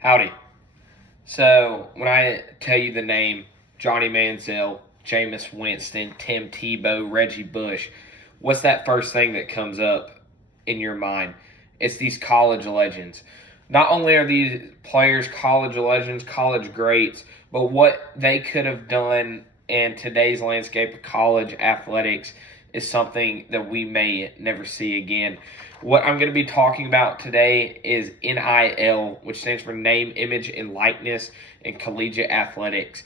Howdy. So, when I tell you the name Johnny Manziel, Jameis Winston, Tim Tebow, Reggie Bush, what's that first thing that comes up in your mind? It's these college legends. Not only are these players college legends, college greats, but what they could have done in today's landscape of college athletics is something that we may never see again. What I'm going to be talking about today is NIL, which stands for Name, Image, and Likeness in Collegiate Athletics.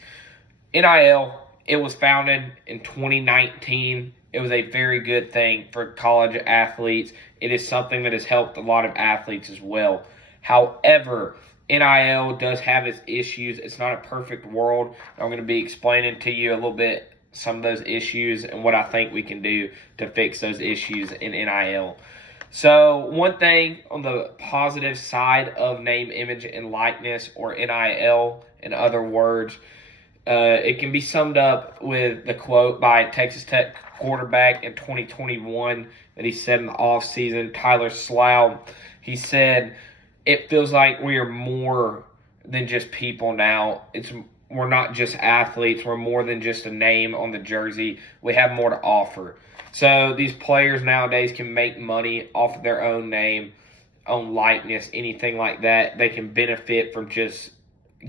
NIL, it was founded in 2019. It was a very good thing for college athletes. It is something that has helped a lot of athletes as well. However, NIL does have its issues. It's not a perfect world. I'm going to be explaining to you a little bit some of those issues and what I think we can do to fix those issues in NIL. So one thing on the positive side of name, image, and likeness, or NIL, in other words, it can be summed up with the quote by Texas Tech quarterback in 2021 that he said in the offseason, Tyler Slough. He said, "It feels like we are more than just people now. We're not just athletes. We're more than just a name on the jersey. We have more to offer." So these players nowadays can make money off of their own name, own likeness, anything like that. They can benefit from just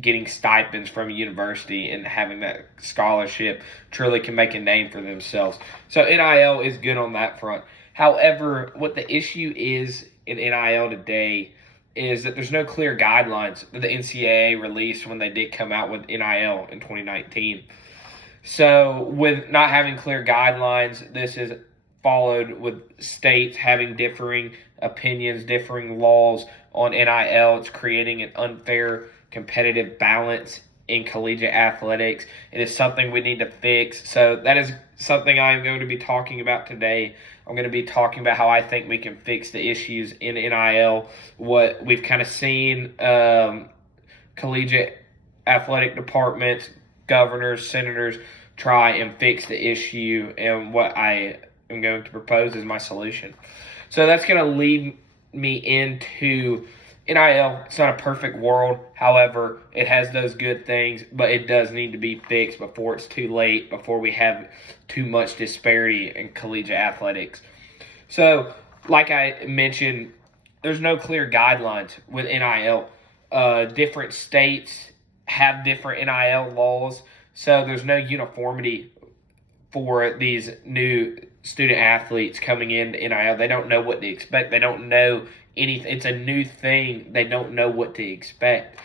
getting stipends from a university and having that scholarship. Truly can make a name for themselves. So NIL is good on that front. However, what the issue is in NIL today is that there's no clear guidelines that the NCAA released when they did come out with NIL in 2019. So with not having clear guidelines, this is followed with states having differing opinions, differing laws on NIL. It's creating an unfair competitive balance in collegiate athletics. It is something we need to fix. So that is something I'm going to be talking about today. I'm going to be talking about how I think we can fix the issues in NIL, what we've kind of seen collegiate athletic departments, governors, senators try and fix the issue, and what I am going to propose is my solution. So that's going to lead me into NIL. It's not a perfect world. However, it has those good things, but it does need to be fixed before it's too late, before we have too much disparity in collegiate athletics. So, like I mentioned, there's no clear guidelines with NIL. Different states have different NIL laws, so there's no uniformity for these new student athletes coming into NIL. They don't know what to expect. They don't know anything. It's a new thing. They don't know what to expect.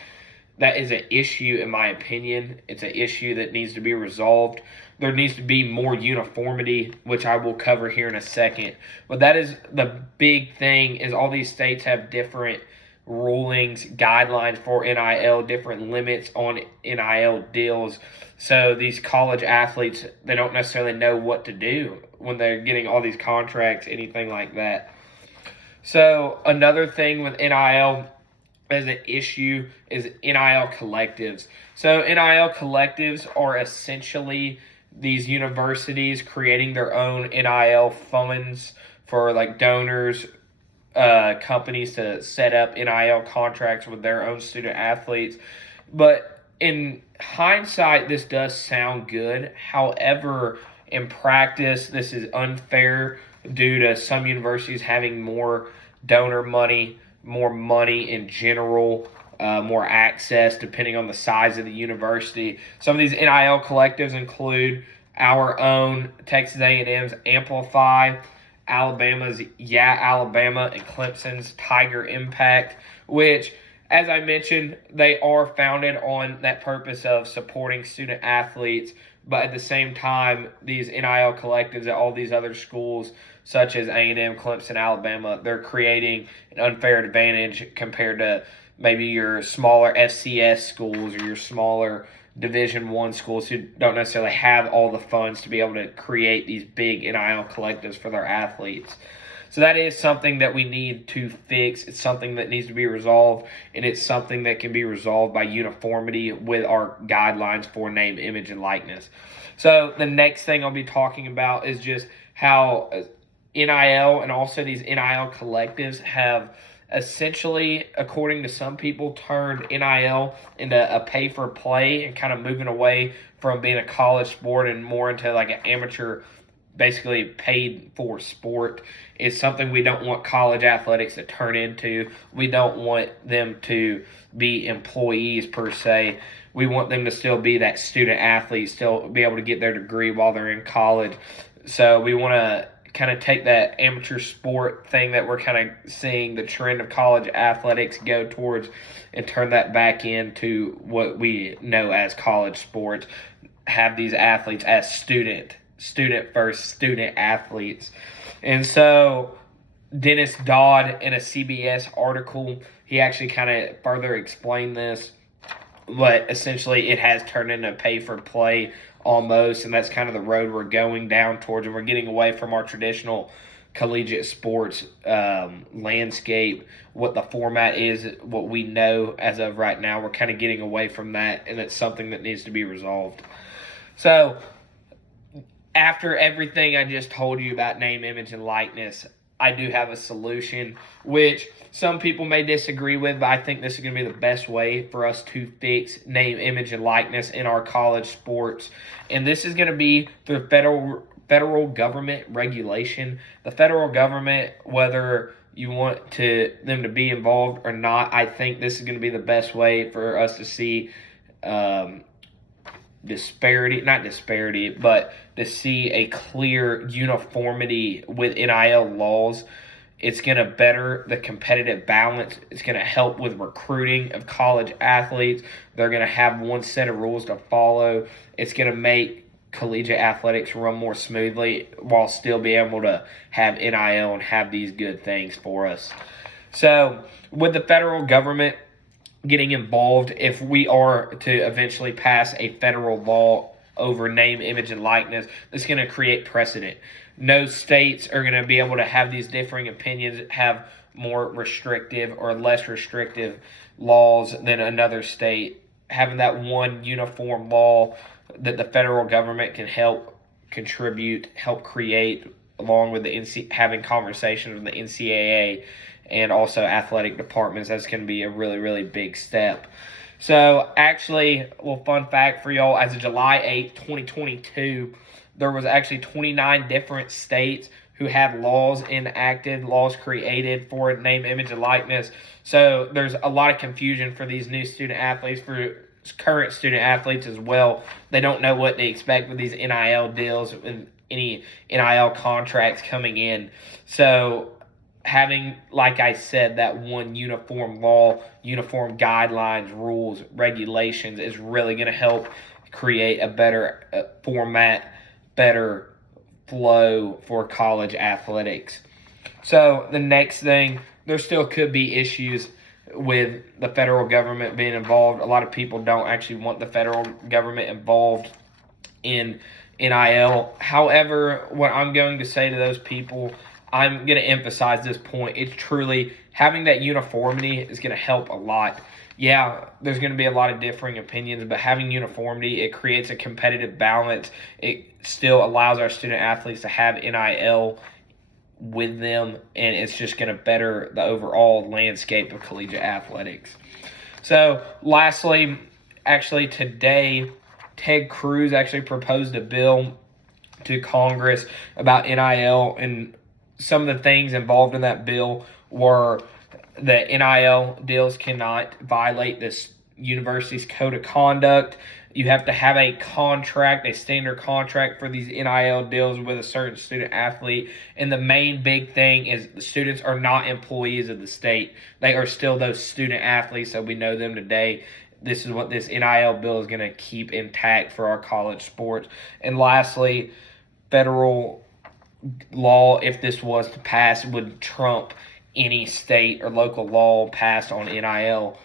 That is an issue, in my opinion. It's an issue that needs to be resolved. There needs to be more uniformity, which I will cover here in a second. But that is the big thing, is all these states have different rulings, guidelines for NIL, different limits on NIL deals. So these college athletes, they don't necessarily know what to do when they're getting all these contracts, anything like that. So another thing with NIL as an issue is NIL collectives. So NIL collectives are essentially these universities creating their own NIL funds for like donors, companies to set up NIL contracts with their own student athletes. But in hindsight, this does sound good. However, in practice, this is unfair due to some universities having more donor money, more money in general, more access depending on the size of the university. Some of these NIL collectives include our own Texas A&M's Amplify, Alabama's Yeah Alabama, and Clemson's Tiger Impact, which, as I mentioned, they are founded on that purpose of supporting student athletes. But at the same time, these NIL collectives at all these other schools, such as A&M, Clemson, Alabama, they're creating an unfair advantage compared to maybe your smaller FCS schools or your smaller Division I schools who don't necessarily have all the funds to be able to create these big NIL collectives for their athletes. So that is something that we need to fix. It's something that needs to be resolved, and it's something that can be resolved by uniformity with our guidelines for name, image, and likeness. So the next thing I'll be talking about is just how NIL and also these NIL collectives have essentially, according to some people, turned NIL into a pay for play and kind of moving away from being a college sport and more into like an amateur, basically paid for sport, is something we don't want college athletics to turn into. We don't want them to be employees per se. We want them to still be that student athlete, still be able to get their degree while they're in college. So we want to kind of take that amateur sport thing that we're kind of seeing the trend of college athletics go towards and turn that back into what we know as college sports. Have these athletes as student first student athletes. And so Dennis Dodd, in a CBS article, he actually kind of further explained this, but essentially it has turned into pay for play almost, and that's kind of the road we're going down towards, and we're getting away from our traditional collegiate sports landscape, what the format is, what we know as of right now. We're kind of getting away from that, and it's something that needs to be resolved. So after everything I just told you about name, image, and likeness, I do have a solution, which some people may disagree with, but I think this is going to be the best way for us to fix name, image, and likeness in our college sports. And this is going to be through federal government regulation. The federal government, whether you want them to be involved or not, I think this is going to be the best way for us to see not disparity, but to see a clear uniformity with NIL laws. It's going to better the competitive balance. It's going to help with recruiting of college athletes. They're going to have one set of rules to follow. It's going to make collegiate athletics run more smoothly while still being able to have NIL and have these good things for us. So with the federal government getting involved, if we are to eventually pass a federal law over name, image, and likeness, that's going to create precedent. No states are going to be able to have these differing opinions, have more restrictive or less restrictive laws than another state. Having that one uniform law that the federal government can help contribute, help create, along with having conversations with the NCAA and also athletic departments, that's going to be a really, really big step. So actually, well, fun fact for y'all, as of July 8th, 2022, there was actually 29 different states who had laws enacted, laws created for name, image, and likeness. So there's a lot of confusion for these new student athletes, for current student athletes as well. They don't know what to expect with these NIL deals, with any NIL contracts coming in. So having, like I said, that one uniform law, uniform guidelines, rules, regulations is really going to help create a better format, better flow for college athletics. So the next thing, there still could be issues with the federal government being involved. A lot of people don't actually want the federal government involved in NIL. However, what I'm going to say to those people, I'm going to emphasize this point. It's truly having that uniformity is going to help a lot. Yeah, there's going to be a lot of differing opinions, but having uniformity, it creates a competitive balance. It still allows our student athletes to have NIL with them, and it's just going to better the overall landscape of collegiate athletics. So, lastly, actually today, Ted Cruz actually proposed a bill to Congress about NIL, and some of the things involved in that bill were that NIL deals cannot violate this university's code of conduct. You have to have a contract, a standard contract for these NIL deals with a certain student athlete. And the main big thing is the students are not employees of the state. They are still those student athletes, so we know them today. This is what this NIL bill is going to keep intact for our college sports. And lastly, federal law, if this was to pass, would trump any state or local law passed on NIL.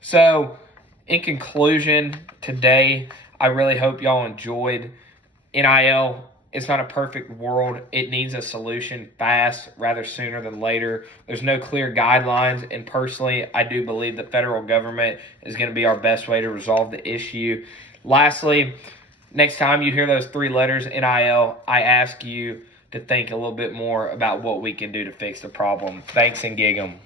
So, in conclusion, today, I really hope y'all enjoyed. NIL, it's not a perfect world. It needs a solution fast, rather sooner than later. There's no clear guidelines, and personally, I do believe the federal government is going to be our best way to resolve the issue. Lastly, next time you hear those three letters, NIL, I ask you to think a little bit more about what we can do to fix the problem. Thanks, and gig 'em.